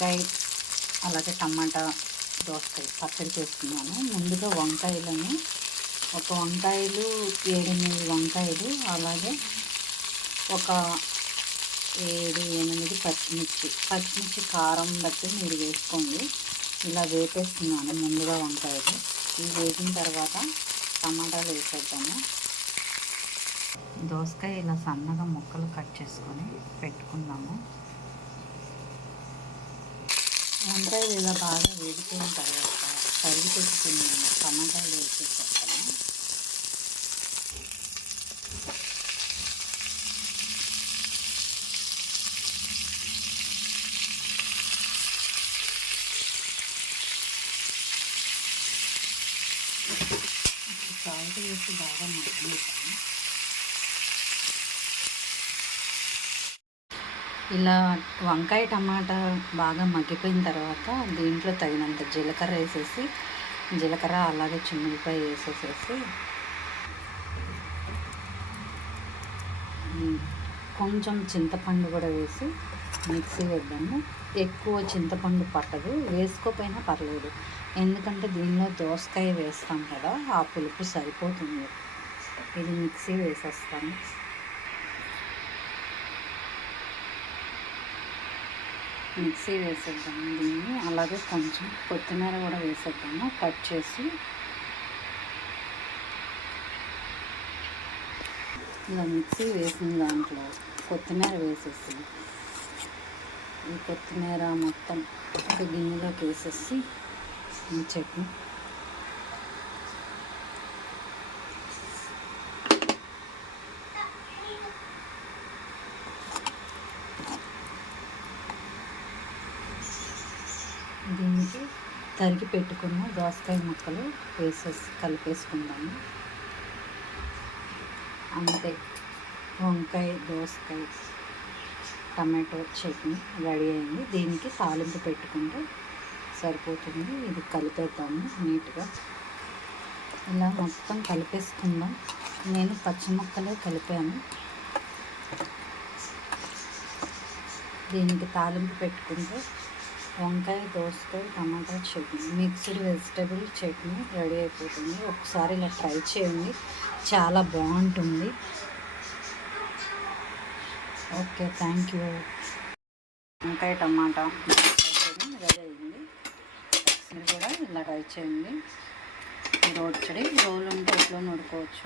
వంకాయ అలాగే టమాటా దోసకాయ పచ్చడి చేసుకున్నాను. ముందుగా వంకాయలను ఒక వంకాయలు 7-8 వంకాయలు అలాగే ఒక 7-8 పచ్చిమిర్చి కారం బట్టి మీరు వేసుకోండి. ఇలా వేపేస్తున్నాను ముందుగా వంకాయలు. ఇవి వేగిన తర్వాత టమాటాలు వేసేద్దాము. దోసకాయ ఇలా సన్నగా ముక్కలు కట్ చేసుకొని పెట్టుకుందాము. వంకాయలు ఇలా బాగా వేగిపోయిన తర్వాత కరిగి పెట్టుకున్నాము టమాటాలు వేసేస్తాము. సాల్ట్ వేసి బాగా మగ్గనిస్తాము. ఇలా వంకాయ టమాటా బాగా మగ్గిపోయిన తర్వాత దీంట్లో తగినంత జీలకర్ర వేసేసి జీలకర్ర అలాగే చిన్నులపాయ వేసేసేసి కొంచెం చింతపండు కూడా వేసి మిక్సీ వేద్దాము. ఎక్కువ చింతపండు పట్టదు, వేసుకోపోయినా పర్లేదు, ఎందుకంటే దీనిలో దోసకాయ వేస్తాం కదా, ఆ పులుపు సరిపోతుంది. ఇది మిక్సీ వేసేస్తాను. మిక్సీ వేసేద్దాము దీన్ని. అలాగే కొంచెం కొత్తిమీర కూడా వేసేద్దాము కట్ చేసి. ఇలా మిక్సీ వేసిన దాంట్లో కొత్తిమీర వేసేసి ఈ కొత్తిమీర మొత్తం ఒక గిన్నెలోకి వేసేసి ఈ చట్నీ దీనికి తరిగి పెట్టుకున్న దోసకాయ ముక్కలు వేసేసి కలిపేసుకుందాము. అంతే, వంకాయ దోసకాయ టమాటో చట్నీ రెడీ అయింది. దీనికి తాలింపు పెట్టుకుంటే సరిపోతుంది. ఇది కలిపేద్దాము నీట్గా. ఇలా మొత్తం కలిపేసుకుందాం. నేను పచ్చిముక్కలే కలిపాను. దీనికి తాలింపు పెట్టుకుంటే వంకాయ దోసకాయ టమాటా chutney, mixed vegetable chutney ready అయిపోతుంది. ఒకసారి ఇలా ట్రై చేయండి, చాలా బాగుంటుంది. Okay, thank you. వంకాయ టమాటా చట్నీ రెడీ అయింది. మీరు కూడా ఇలా ట్రై చేయండి. రోడ్ ఉంటే ఎట్లా నూరుకోవచ్చు.